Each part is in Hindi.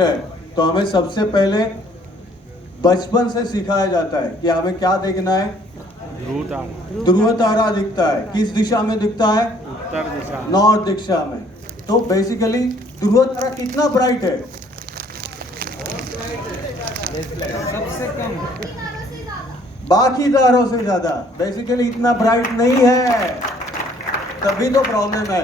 है तो हमें सबसे पहले बचपन से सिखाया जाता है कि हमें क्या देखना है। ध्रुव तारा दिखता है, किस दिशा में दिखता है? उत्तर दिशा, नॉर्थ दिशा में। तो बेसिकली ध्रुव तारा कितना ब्राइट है? सबसे कम, बाकी तारों से ज्यादा। बेसिकली इतना ब्राइट नहीं है, तभी तो प्रॉब्लम है,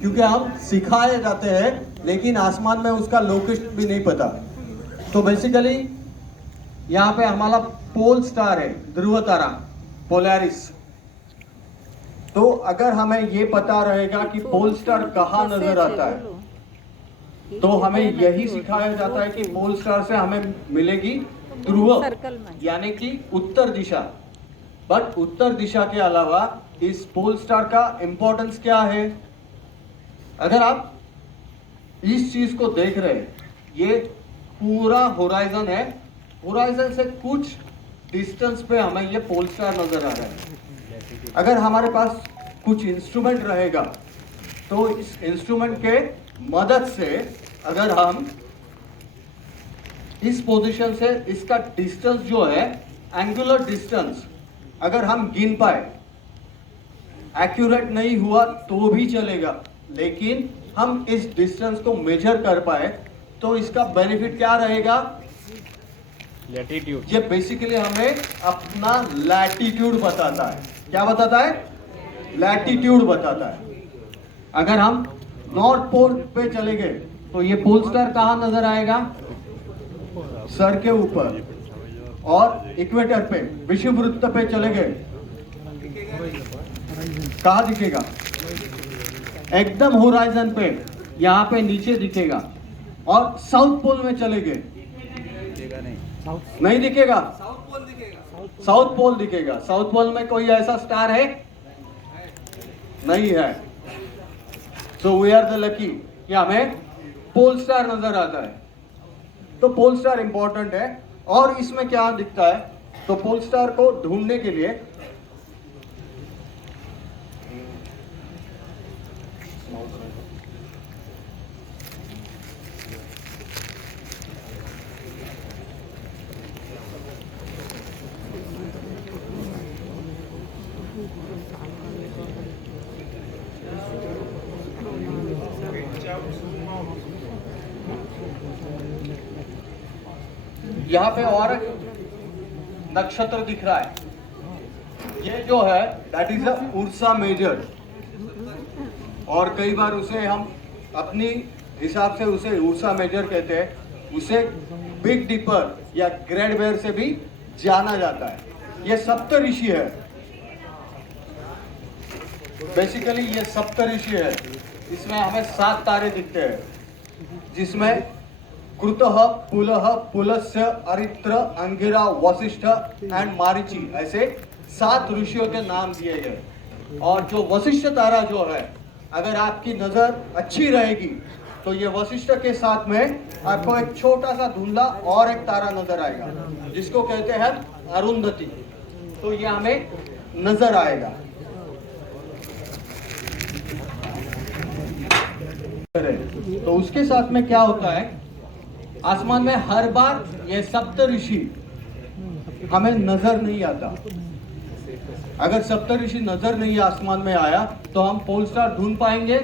क्योंकि हम सिखाए जाते हैं लेकिन आसमान में उसका लोकेशन भी नहीं पता। तो बेसिकली यहाँ पे हमारा पोल स्टार है, ध्रुव तारा, पोलैरिस। तो अगर हमें ये पता रहेगा कि पोल स्टार कहाँ नजर आता है, तो हमें यही सिखाया जाता है कि पोल स्टार से हमें मिलेगी ध्रुव, यानी कि उत्तर दिशा। बट उत्तर दिशा के अलावा इस पोल स्टार का इंपॉर्टेंस क्या है? अगर आप इस चीज को देख रहे हैं, ये पूरा होराइजन है, होराइजन से कुछ डिस्टेंस पे हमें ये पोल स्टार नजर आ रहा है। अगर हमारे पास कुछ इंस्ट्रूमेंट रहेगा तो इस इंस्ट्रूमेंट के मदद से अगर हम इस पोजीशन से इसका डिस्टेंस जो है, एंगुलर डिस्टेंस, अगर हम गिन पाए, एक्यूरेट नहीं हुआ तो भी चलेगा, लेकिन हम इस डिस्टेंस को मेजर कर पाए तो इसका बेनिफिट क्या रहेगा? लैटिट्यूड। ये बेसिकली हमें अपना लैटिट्यूड बताता है। क्या बताता है? लैटिट्यूड बताता है। अगर हम नॉर्थ पोल पे चले गए तो ये पोल स्टार कहाँ नजर आएगा? सर के ऊपर। और इक्वेटर पे, विषुववृत्त पे चले गए, कहाँ दिखेगा? एकदम होराइजन पे, यहाँ पे नीचे दिखेगा। और साउथ पोल में चले गए, नहीं दिखेगा। साउथ पोल दिखेगा। साउथ पोल में कोई ऐसा स्टार है? नहीं है। So we are the lucky कि हमें पोल स्टार नजर आता है। तो पोल स्टार इंपॉर्टेंट है। और इसमें क्या दिखता है? तो पोल स्टार को ढूंढने के लिए यहाँ पे और नक्षत्र दिख रहा है। ये जो है that is a Ursa Major, और कई बार उसे हम अपनी हिसाब से उसे उर्सा मेजर कहते हैं। उसे बिग डिपर या ग्रेट बेयर से भी जाना जाता है। ये सप्तऋषि है, बेसिकली ये सप्तऋषि है। इसमें हमें 7 तारे दिखते हैं, जिसमें कृतः, पुलह, पुलस्य, अरित्र, अंगिरा, वशिष्ठ एंड मारीची, ऐसे 7 ऋषियों के नाम दिए गए। और जो वशिष्ठ तारा जो है, अगर आपकी नजर अच्छी रहेगी तो ये वशिष्ठ के साथ में आपको एक छोटा सा धुंधला और एक तारा नजर आएगा, जिसको कहते हैं अरुंधति। तो ये हमें नजर आएगा। तो उसके साथ में क्या होता है, आसमान में हर बार ये सप्तऋषि हमें नजर नहीं आता। अगर सप्तऋषि नजर नहीं आसमान में आया तो हम पोल स्टार ढूंढ पाएंगे?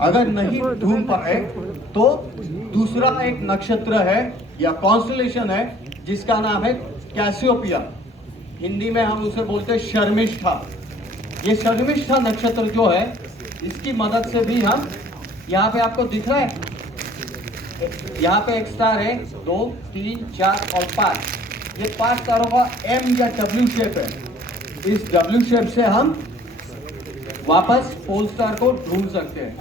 अगर नहीं ढूंढ पाए तो दूसरा एक नक्षत्र है या कॉन्स्टलेशन है, जिसका नाम है कैसियोपिया। हिंदी में हम उसे बोलते हैं शर्मिष्ठा। ये शर्मिष्ठा नक्षत्र जो है, इसकी मदद से भी हम, यहाँ पे आपको दिख रहा है, यहाँ पे एक स्टार है, 2, 3, 4 और 5। ये 5 तारों का एम या डब्ल्यू शेप है। इस डब्ल्यू शेप से हम वापस पोल स्टार को ढूंढ सकते हैं।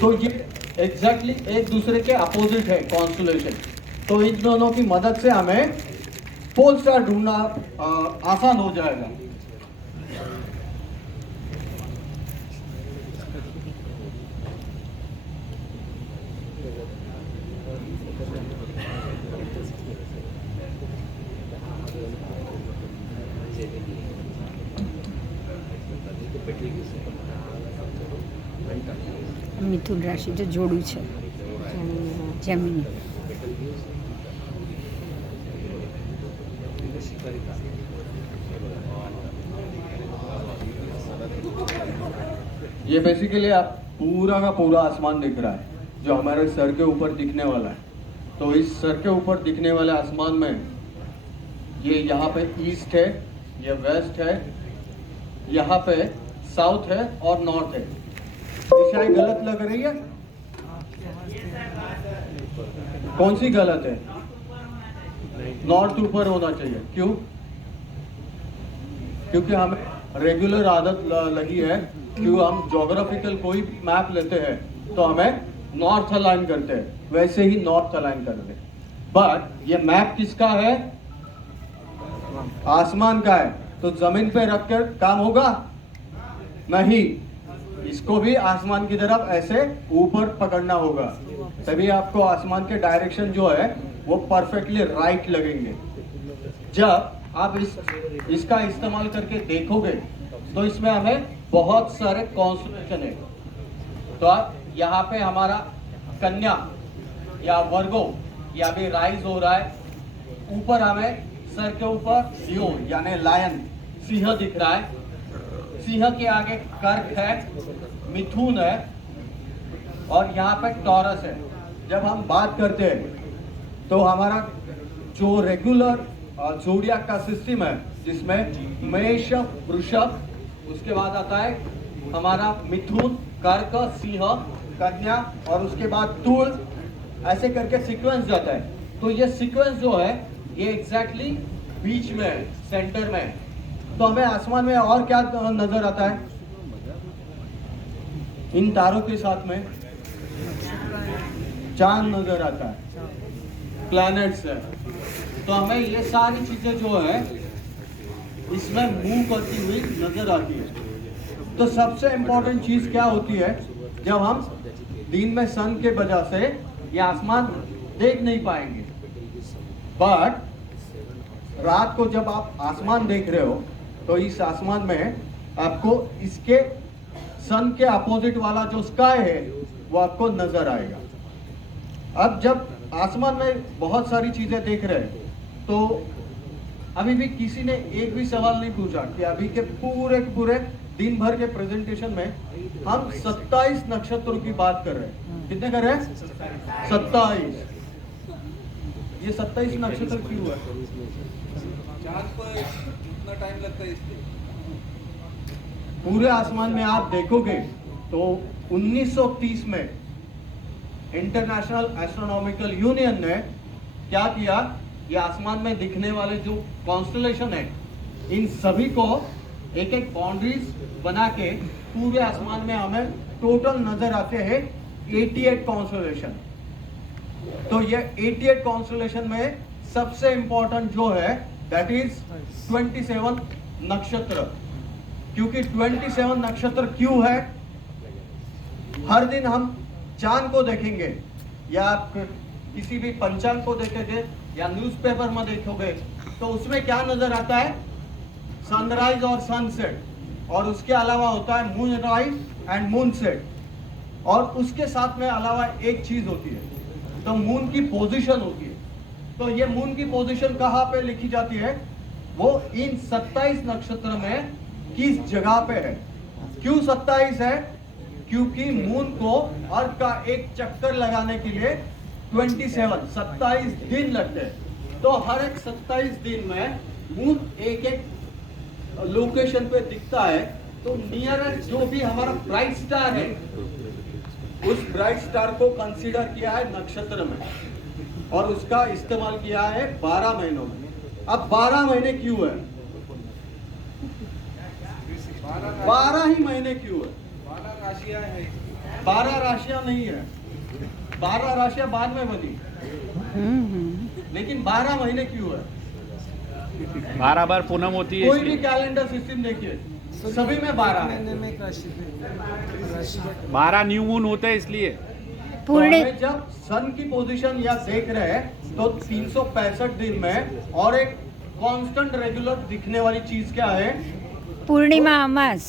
तो ये एग्जैक्टली एक दूसरे के अपोजिट है कॉन्स्टलेशन। तो इन दोनों की मदद से हमें पोल स्टार ढूंढना आसान हो जाएगा। बैटरी મિથુન રાશિ જો જોડું છે જેમિની. ये बेसिकली आप पूरा का पूरा आसमान दिख रहा है जो हमारे सर के ऊपर दिखने वाला है. तो इस सर के ऊपर दिखने वाले आसमान में ये यहाँ पे ईस्ट है, ये वेस्ट है, यहाँ पे साउथ है और नॉर्थ है. दिशाएं गलत लग रही है? कौन सी गलत है? नॉर्थ ऊपर होना चाहिए. क्यों? क्योंकि हमें रेगुलर आदत लगी है कि हम ज्योग्राफिकल कोई मैप लेते हैं तो हमें नॉर्थ अलाइन करते हैं, वैसे ही नॉर्थ अलाइन करते हैं. बट ये मैप किसका है? आसमान का है. तो जमीन पे रखकर काम होगा नहीं, इसको भी आसमान की तरफ ऐसे ऊपर पकड़ना होगा, तभी आपको आसमान के डायरेक्शन जो है वो परफेक्टली राइट लगेंगे. जब आप इसका इस्तेमाल करके देखोगे तो इसमें हमें बहुत सारे कॉन्स्टलेशन है. तो आप यहाँ पे हमारा कन्या या वर्गो या भी राइज हो रहा है. ऊपर हमें सर के ऊपर लियो यानी लायन सिंह दिख रहा है. सिंह के आगे कर्क है, मिथुन है और यहाँ पे टॉरस है. जब हम बात करते हैं तो हमारा जो रेगुलर जोडियाक का सिस्टम है जिसमें मेष, वृषभ, उसके बाद आता है हमारा मिथुन, कर्क, सिंह, कन्या और उसके बाद तुल, ऐसे करके सीक्वेंस जाता है. तो ये सीक्वेंस जो है ये एग्जैक्टली बीच में है, सेंटर में है. तो हमें आसमान में और क्या नजर आता है इन तारों के साथ में? चांद नजर आता है, प्लैनेट्स है. तो हमें ये सारी चीजें जो है इसमें मूव करती हुई नजर आती है. तो सबसे इंपॉर्टेंट चीज क्या होती है? जब हम दिन में सन के वजह से ये आसमान देख नहीं पाएंगे, बट रात को जब आप आसमान देख रहे हो तो इस आसमान में आपको इसके सन के अपोजिट वाला जो स्काई है वो आपको नजर आएगा. अब जब आसमान में बहुत सारी चीजें देख रहे हैं तो अभी भी किसी ने एक भी सवाल नहीं पूछा कि अभी के पूरे दिन भर के प्रेजेंटेशन में हम 27 नक्षत्रों की बात कर रहे हैं. कितने कर रहे हैं? 27. ये 27 नक्षत्र क्यों है? चांद को इतना टाइम लगता है इसलिए. पूरे आसमान में आप देखोगे तो 1930 में इंटरनेशनल एस्ट्रोनॉमिकल यूनियन ने क्या किया? ये आसमान में दिखने वाले जो कॉन्स्टलेशन है इन सभी को एक एक बाउंड्रीज बना के पूरे आसमान में हमें टोटल नजर आते हैं 88 कॉन्स्टलेशन. तो ये 88 कॉन्स्टलेशन में सबसे इंपॉर्टेंट जो है दैट इज 27 नक्षत्र. क्योंकि 27 नक्षत्र क्यों है? हर दिन हम चांद को देखेंगे या आप किसी भी पंचांग को देखेंगे या न्यूज़पेपर में देखोगे तो उसमें क्या नजर आता है? सनराइज और सनसेट, और उसके अलावा होता है moon rise and moon set. और उसके साथ में अलावा एक चीज होती है तो मून की पोजीशन होती है. तो ये मून की पोजीशन कहाँ पे लिखी जाती है? वो इन 27 नक्षत्र में किस जगह पे है. क्यों 27 है? क्योंकि मून को अर्थ का एक चक्कर लगाने के लिए 27 दिन लगते हैं. तो हर एक 27 दिन में मून एक एक लोकेशन पे दिखता है. तो नियरेस्ट जो भी हमारा ब्राइट स्टार है उस ब्राइट स्टार को कंसीडर किया है नक्षत्र में और उसका इस्तेमाल किया है 12 महीनों में. अब 12 महीने क्यों है? 12 ही महीने क्यों है? 12 राशियां है. 12 राशियां नहीं है, 12 राशियां बाद में बनी, लेकिन 12 महीने क्यों है? 12 बार पूनम होती है कोई भी इसलिए। कैलेंडर सिस्टम देखिए सभी में 12 है. 12 न्यू मून होते हैं इसलिए। तो पूर्णि हमें जब सन की पोजीशन या देख रहे हैं तो 365 दिन में और एक कांस्टेंट रेगुलर दिखने वाली चीज क्या है? પૂર્ણિમા અમાસ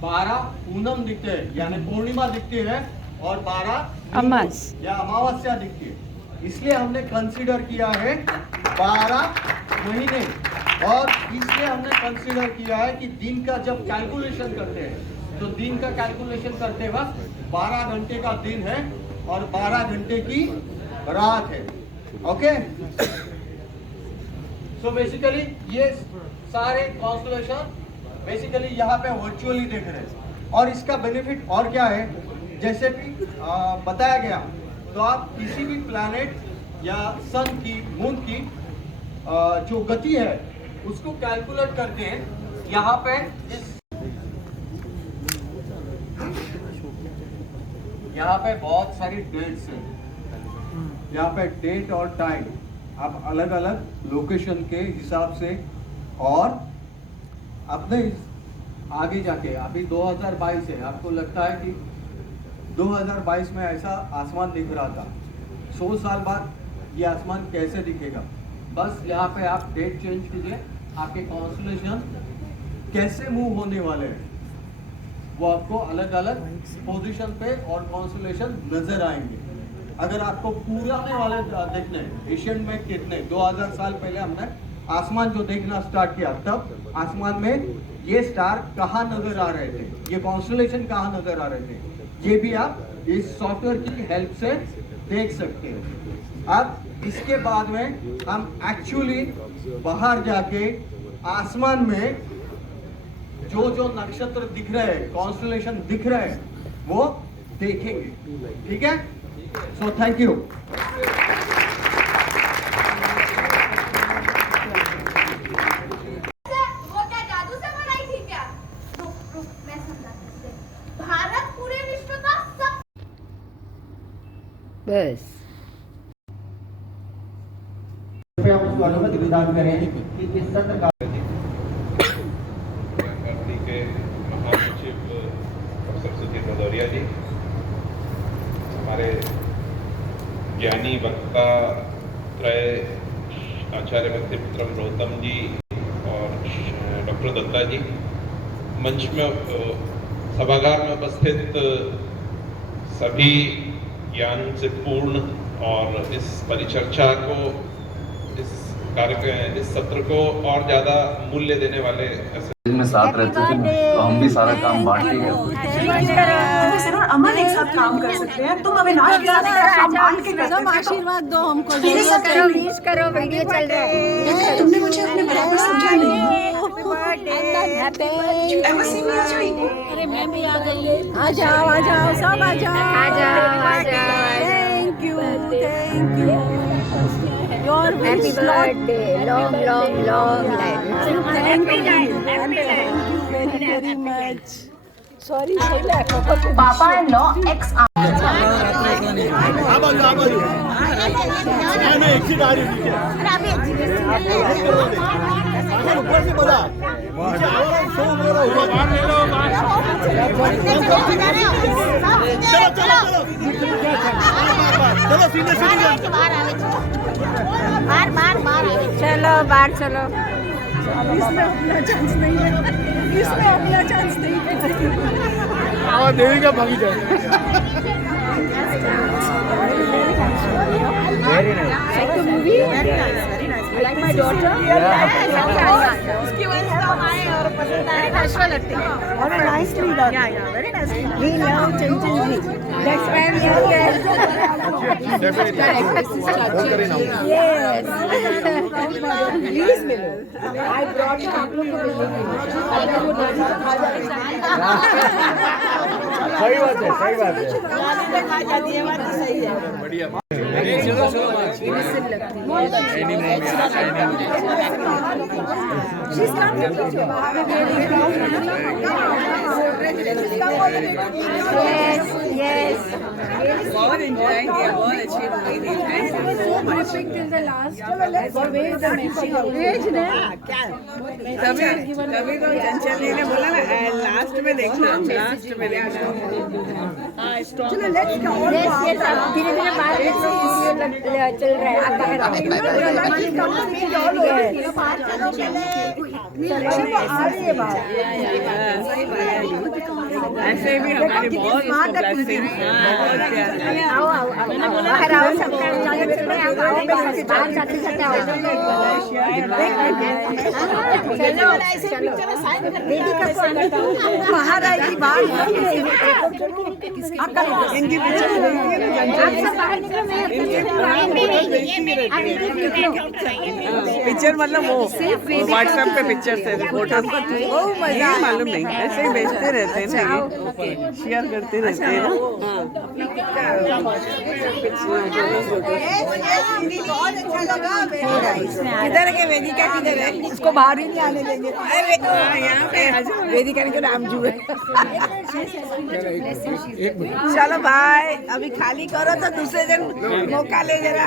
12 पूनम दिखते हैं यानी पूर्णिमा दिखती है और 12 अमास या अमावस्या दिखती है, इसलिए हमने कंसीडर किया है 12 महीने। और इसलिए हमने कंसीडर किया है कि दिन का जब कैलकुलेशन करते हैं तो दिन का कैलकुलेशन करते वक्त 12 घंटे का दिन है और 12 घंटे की रात है। ओके, सो बेसिकली ये सारे कॉन्स्टलेशन बेसिकली यहाँ पे वर्चुअली देख रहे हैं। और इसका बेनिफिट और क्या है, जैसे भी बताया गया, तो आप किसी भी प्लैनेट या सन की, मून की जो गति है उसको कैलकुलेट करते हैं। यहाँ पे बहुत सारी डेट्स हैं, यहाँ पे डेट और टाइम आप अलग अलग लोकेशन के हिसाब से, और अपने आगे जाके अभी 2022 है, आपको लगता है कि 2022 में ऐसा आसमान दिख रहा था, 100 साल बाद ये आसमान कैसे दिखेगा। बस यहाँ पे आप डेट चेंज कीजिए, आपके कॉन्स्टलेशन कैसे मूव होने वाले हैं वो आपको अलग अलग पोजीशन पे और कॉन्स्टलेशन नजर आएंगे। अगर आपको पुराने वाले देखने, एशियन में कितने 2000 साल पहले हमने आसमान जो देखना स्टार्ट किया, तब आसमान में ये स्टार कहाँ नजर आ रहे थे, ये कॉन्स्टलेशन कहाँ नजर आ रहे थे, ये भी आप इस सॉफ्टवेयर की हेल्प से देख सकते हैं। अब इसके बाद में हम एक्चुअली बाहर जाके आसमान में जो जो नक्षत्र दिख रहे हैं, कॉन्स्टलेशन दिख रहे हैं, वो देखेंगे। ठीक है, सो थैंक यू। बस कृपया उसको अनुमति प्रदान करें कि इस सत्र का पार्टी के महासचिव प्रोफेसर सुधीर भदौरिया जी, हमारे ज्ञानी वक्ता त्रय आचार्य व्यक्तिपुत्रम गौतम जी और डॉक्टर दत्ता जी, मंच में सभागार में उपस्थित सभी ज्ञान से पूर्ण और इस परिचर्चा को, इस कार्यक्रम, इस सत्र को और ज्यादा मूल्य देने वाले में साथ रहते थे ना, तो हम भी सारा काम बांट के करते सर और अमन एक साथ काम कर सकते हैं। तुम अविनाश के साथ एक साथ काम बांट के करते थे। आशीर्वाद दो हमको, प्लीज करो, प्लीज करो, वीडियो चल रहा है। तुमने मुझे अपने बराबर समझा नहीं। एम्बेसी में आ जाओ। अरे मैं भी आ गई। आ जाओ, आ जाओ, सब आ जाओ, आ जाओ, आ जाओ। Thank you, thank you. Your happy birthday, long long long life. Thank you very much. Sorry, पापा एंड लॉ एक्स चलो बाहर चलो। इसमें अपना चांस नहीं है, इसमें अपना चांस नहीं है। देवी का भागी जाए। Very nice. Like the movie? Very nice, very nice. You like my daughter? उसकी वजह से हमारे और पसंद आए। Casual लगती है। और nicely done. Yeah, very nicely done. We love Chintan ji. That's why we are here. Yes. Please मिलो. I brought you आप लोग को मिलेंगे। सही बात है, सही बात है। ये बात तो सही है। बढ़िया। चलो चलो बहुत एंजॉय किया, बहुत अच्छी मूवी थी। Thank you so much. तभी तो चंचल जी ने बोला ना लास्ट में देखना, लास्ट में देखना। धीरे धीरे बाहर चल रहा है। ऐसे भी हमारे बहुत बाहर आओ, सबका स्वागत करते हैं। आप आओ, बाहर जाते जाते आओ। चलो वेदिका को बाहर आएगी, बाहर इनकी पिक्चर आप सब बाहर निकलो। पिक्चर मतलब वो व्हाट्सएप पे पिक्चर से फोटो नहीं मालूम नहीं, ऐसे ही भेजते रहते हैं ना, शेयर करते रहते हैं ना। किधर है वेदिका, किधर है? इसको बाहर ही नहीं आने देंगे। यहाँ पे वेदिका ने नाम जुए। चलो बाय, अभी खाली करो तो दूसरे दिन मौका ले जरा।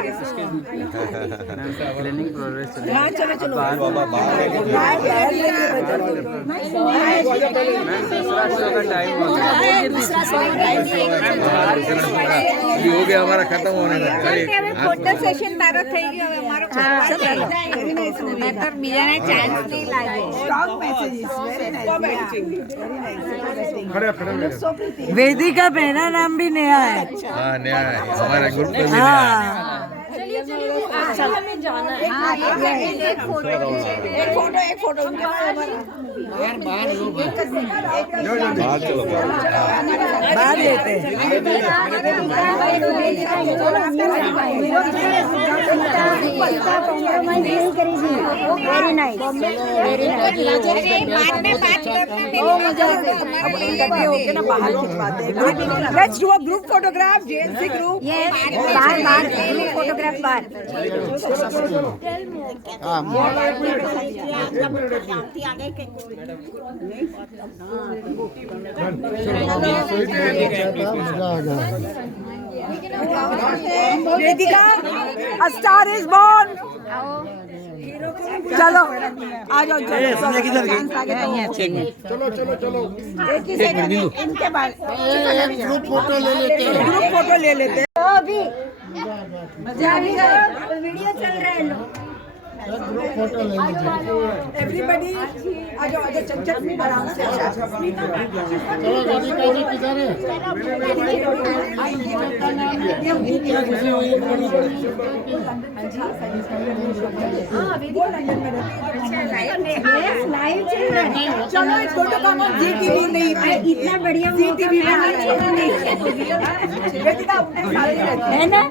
हाँ चलो चलो हो गया हमारा खत्म होने का फोटो सेशन तारो થઈ ગયો હવે અમારો નહીતર બીજાને ચાન્સ નહીં લાગે वेदिका मेरा नाम भी नया है। हाँ नया है हमारा ग्रुप में भी नया है। चलिए हमें जाना है। हाँ एक फोटो बाहर चलो बाहर लेते हैं। Very nice, very nice. बाहर खिंचवाते हैं। Let's do a group photograph, JNC group. Yes, बाहर ग्रुप फोटोग्राफ बाहर। वेदिका, a star is born। चलो आ जाओ, इनके बाद ग्रुप फोटो ले लेते हैं। अभी वीडियो चल रहा है। एवरीबॉडी आ जाओ, चंचल भी आराम से। लाइव चल रहा है। चलो एक फोटो का जी टीवी नहीं, इतना बढ़िया जी टीवी है ना।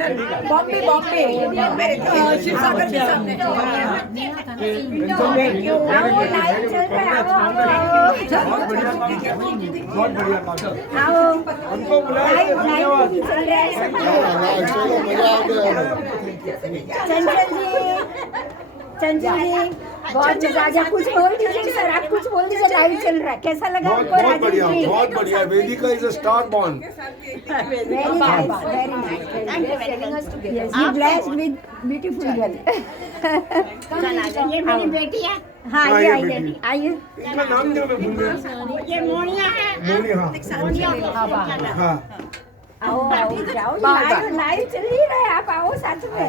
बॉम्बे शिव सागर के सामने। चंचल जी बहुत मजा। कुछ बोल दीजिए सर, आप कुछ बोल दीजिए। लाइव चल रहा है, कैसा लगा आपको? बहुत बढ़िया। Vedika is a star born. Very nice, very nice. You blessed with beautiful girl. ये मेरी बेटी है। हाँ आइए। इसका नाम क्या मैं भूल गया। ये मोनिया है। हाँ आओ जाओ, लाइव चल ही रहा है, आप आओ साथ में।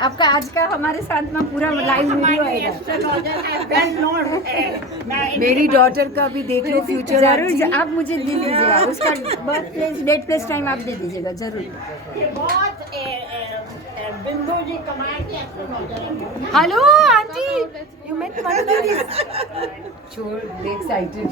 आपका आज का हमारे साथ में पूरा लाइव वीडियो आएगा। मेरी डॉटर का भी देख लो फ्यूचर। जरूर आप मुझे दे दीजिएगा, उसका birth place, date place, time आप दे दीजिएगा जरूर। Hello aunty, you met Madhuri. छोड़, एक्साइटेड।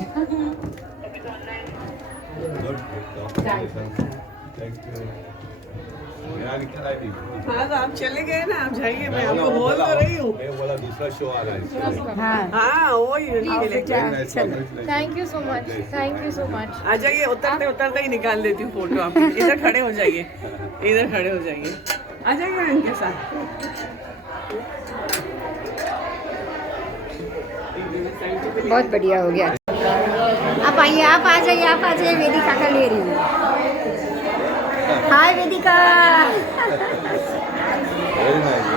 हाँ तो आप चले गए ना, आप जाइए। मैं आपको बोल तो रही हूँ। मैं बोला दूसरा शो आ रहा है। हाँ वही। Thank you so much, thank you so much. आ जाइए, उतरते ही निकाल देती हूँ फोटो। आप इधर खड़े हो जाइए, इधर खड़े हो जाइए। आ जाइए इनके साथ। बहुत बढ़िया हो गया। आप आइए, आप आ जाइए, वेदिका का ले रही हूँ। हाय वेदिका। Very nice.